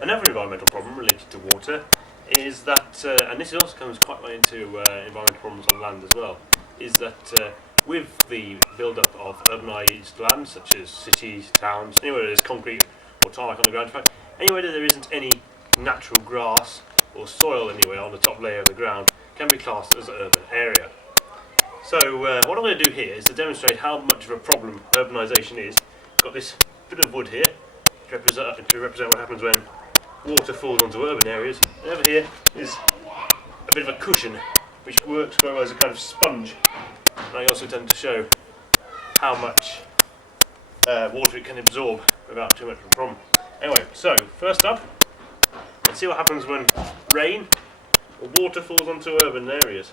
Another environmental problem related to water is that, and this also comes quite well into environmental problems on land as well, is that with the build-up of urbanised land, such as cities, towns, anywhere there's concrete or tarmac on the ground, in fact, anywhere that there isn't any natural grass or soil anywhere on the top layer of the ground, can be classed as an urban area. So what I'm going to do here is to demonstrate how much of a problem urbanisation is. I've got this bit of wood here to represent what happens when water falls onto urban areas. And over here is a bit of a cushion which works quite well as a kind of sponge. And I also tend to show how much water it can absorb without too much of a problem. Anyway, so first up, let's see what happens when rain or water falls onto urban areas.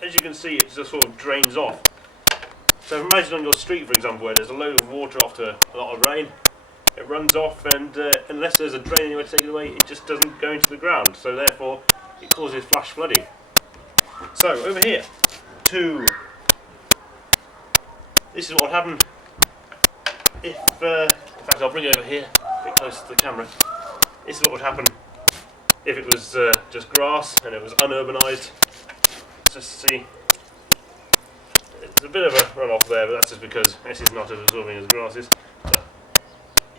As you can see, it just sort of drains off. So imagine on your street, for example, where there's a load of water after a lot of rain. It runs off, and unless there's a drain anywhere to take it away, it just doesn't go into the ground. So therefore, it causes flash flooding. So over here, this is what would happen if, in fact I'll bring it over here, a bit closer to the camera. This is what would happen if it was just grass and it was unurbanised. Just see, there's a bit of a runoff there, but that's just because this is not as absorbing as grass is. But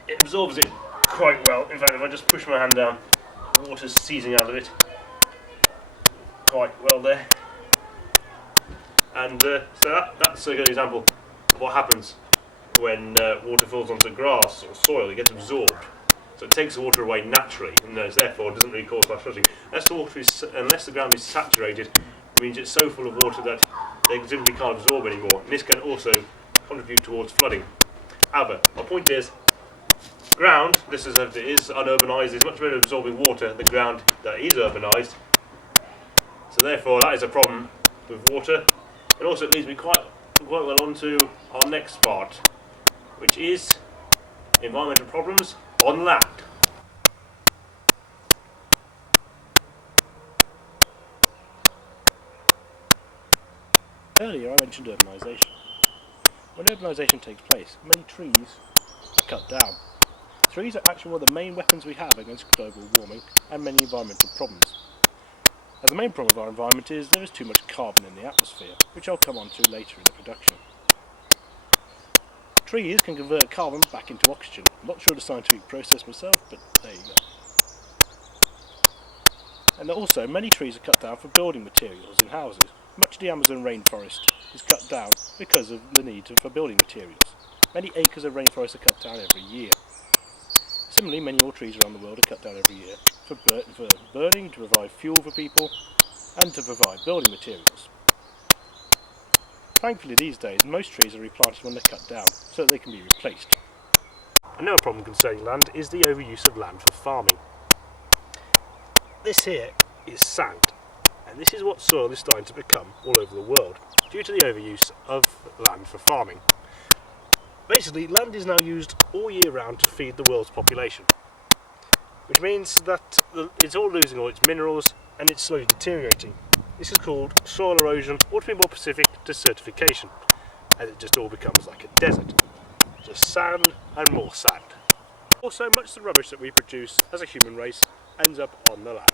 it absorbs it quite well. In fact, if I just push my hand down, the water's seizing out of it quite well there. And so that's a good example of what happens when water falls onto grass or soil. It gets absorbed. So it takes the water away naturally, and therefore doesn't really cause flash flooding. Unless the ground is saturated, it means it's so full of water that they simply can't absorb anymore. And this can also contribute towards flooding. However, my point is, ground, this is as it is unurbanised, is much better at absorbing water than ground that is urbanised. So therefore, that is a problem with water. And also, it leads me quite well on to our next part, which is environmental problems on land. Earlier I mentioned urbanisation. When urbanisation takes place, many trees are cut down. Trees are actually one of the main weapons we have against global warming and many environmental problems. As the main problem of our environment is there is too much carbon in the atmosphere, which I'll come on to later in the production. Trees can convert carbon back into oxygen. I'm not sure of the scientific process myself, but there you go. And also, many trees are cut down for building materials in houses. Much of the Amazon rainforest is cut down because of the need for building materials. Many acres of rainforest are cut down every year. Similarly, many more trees around the world are cut down every year for burning, to provide fuel for people, and to provide building materials. Thankfully these days, most trees are replanted when they're cut down, so that they can be replaced. Another problem concerning land is the overuse of land for farming. This here is sand, and this is what soil is starting to become all over the world, due to the overuse of land for farming. Basically, land is now used all year round to feed the world's population, which means that it's all losing all its minerals and it's slowly deteriorating. This is called soil erosion, or to be more specific, desertification, as it just all becomes like a desert. Just sand and more sand. Also, much of the rubbish that we produce as a human race ends up on the land.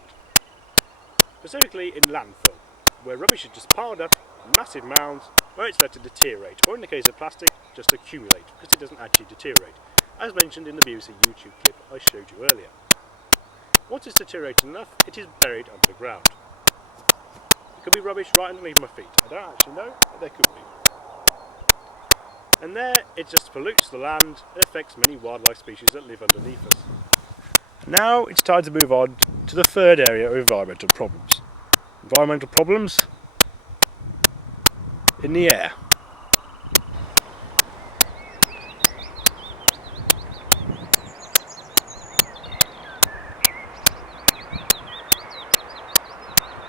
Specifically in landfill, where rubbish is just piled up in massive mounds where it's left to deteriorate, or in the case of plastic, just accumulate, because it doesn't actually deteriorate, as mentioned in the BBC YouTube clip I showed you earlier. Once it's deteriorated enough, it is buried under the ground. It could be rubbish right underneath my feet. I don't actually know, but there could be. And there, it just pollutes the land and affects many wildlife species that live underneath us. Now it's time to move on to the third area of environmental problems. Environmental problems in the air.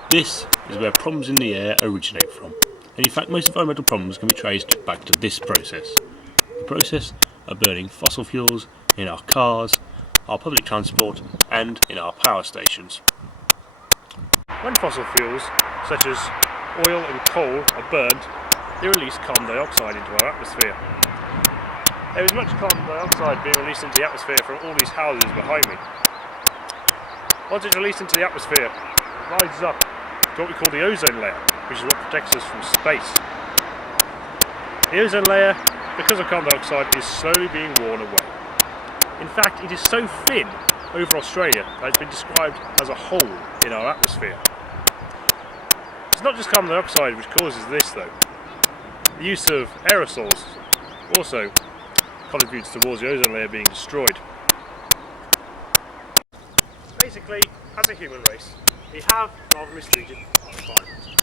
This is where problems in the air originate from, and in fact most environmental problems can be traced back to this process. The process of burning fossil fuels in our cars, our public transport and in our power stations. When fossil fuels, such as oil and coal, are burned, they release carbon dioxide into our atmosphere. There is much carbon dioxide being released into the atmosphere from all these houses behind me. Once it's released into the atmosphere, it rises up to what we call the ozone layer, which is what protects us from space. The ozone layer, because of carbon dioxide, is slowly being worn away. In fact, it is so thin over Australia that it's been described as a hole in our atmosphere. It's not just carbon dioxide which causes this though. The use of aerosols also contributes towards the ozone layer being destroyed. Basically, as a human race, we have rather mistreated our environment.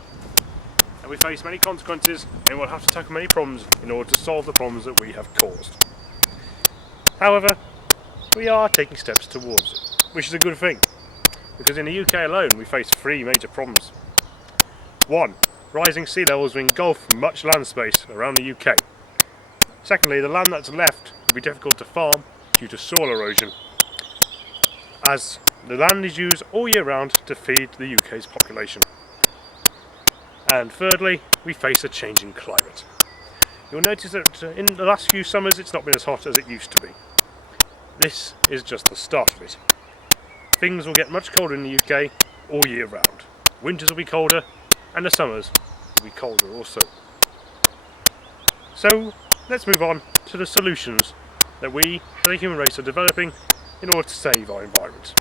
And we face many consequences and we'll have to tackle many problems in order to solve the problems that we have caused. However, we are taking steps towards it, which is a good thing, because in the UK alone we face three major problems. 1. Rising sea levels will engulf much land space around the UK. Secondly, the land that's left will be difficult to farm due to soil erosion, as the land is used all year round to feed the UK's population. And thirdly, we face a changing climate. You'll notice that in the last few summers it's not been as hot as it used to be. This is just the start of it. Things will get much colder in the UK all year round. Winters will be colder and the summers will be colder also. So let's move on to the solutions that we as a human race are developing in order to save our environment.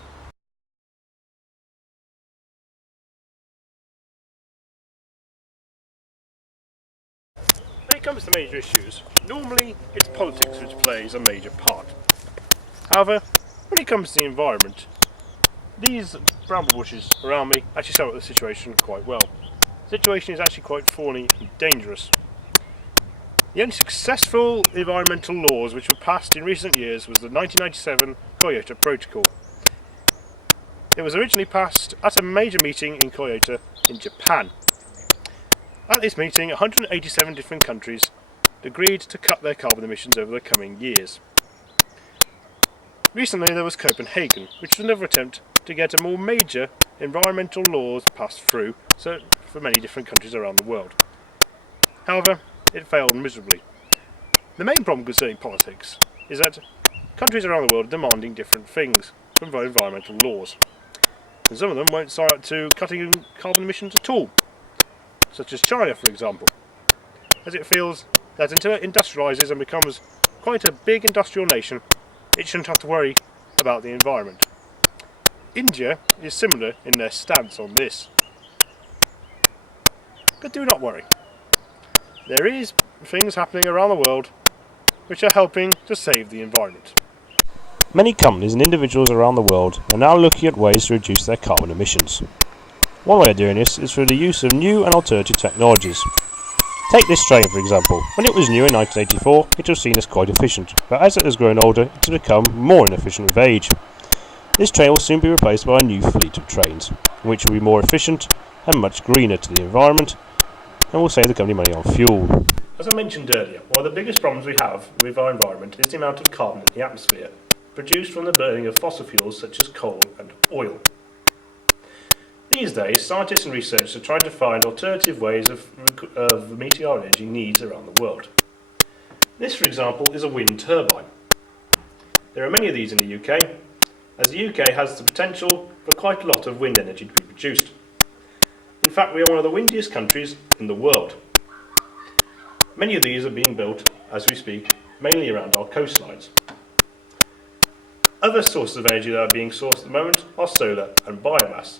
When it comes to major issues, normally it's politics which plays a major part. However, when it comes to the environment, these bramble bushes around me actually sum up the situation quite well. The situation is actually quite thorny and dangerous. The only successful environmental laws which were passed in recent years was the 1997 Kyoto Protocol. It was originally passed at a major meeting in Kyoto in Japan. At this meeting, 187 different countries agreed to cut their carbon emissions over the coming years. Recently there was Copenhagen, which was another attempt to get a more major environmental laws passed through for many different countries around the world. However, it failed miserably. The main problem concerning politics is that countries around the world are demanding different things from environmental laws. And some of them won't sign up to cutting carbon emissions at all, such as China for example, as it feels that until it industrialises and becomes quite a big industrial nation, it shouldn't have to worry about the environment. India is similar in their stance on this. But do not worry. There is things happening around the world which are helping to save the environment. Many companies and individuals around the world are now looking at ways to reduce their carbon emissions. One way of doing this is through the use of new and alternative technologies. Take this train for example. When it was new in 1984, it was seen as quite efficient, but as it has grown older, it has become more inefficient with age. This train will soon be replaced by a new fleet of trains, which will be more efficient and much greener to the environment, and will save the company money on fuel. As I mentioned earlier, one of the biggest problems we have with our environment is the amount of carbon in the atmosphere, produced from the burning of fossil fuels such as coal and oil. These days, scientists and researchers are trying to find alternative ways of meeting our energy needs around the world. This, for example, is a wind turbine. There are many of these in the UK, as the UK has the potential for quite a lot of wind energy to be produced. In fact, we are one of the windiest countries in the world. Many of these are being built, as we speak, mainly around our coastlines. Other sources of energy that are being sourced at the moment are solar and biomass.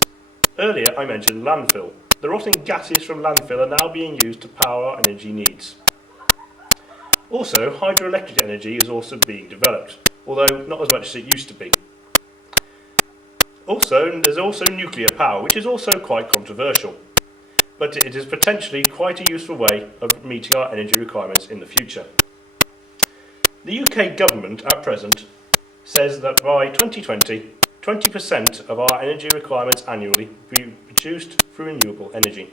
Earlier I mentioned landfill. The rotting gases from landfill are now being used to power our energy needs. Also, hydroelectric energy is also being developed, although not as much as it used to be. There's also nuclear power, which is also quite controversial, but it is potentially quite a useful way of meeting our energy requirements in the future. The UK government at present says that by 2020, 20% of our energy requirements annually will be produced through renewable energy.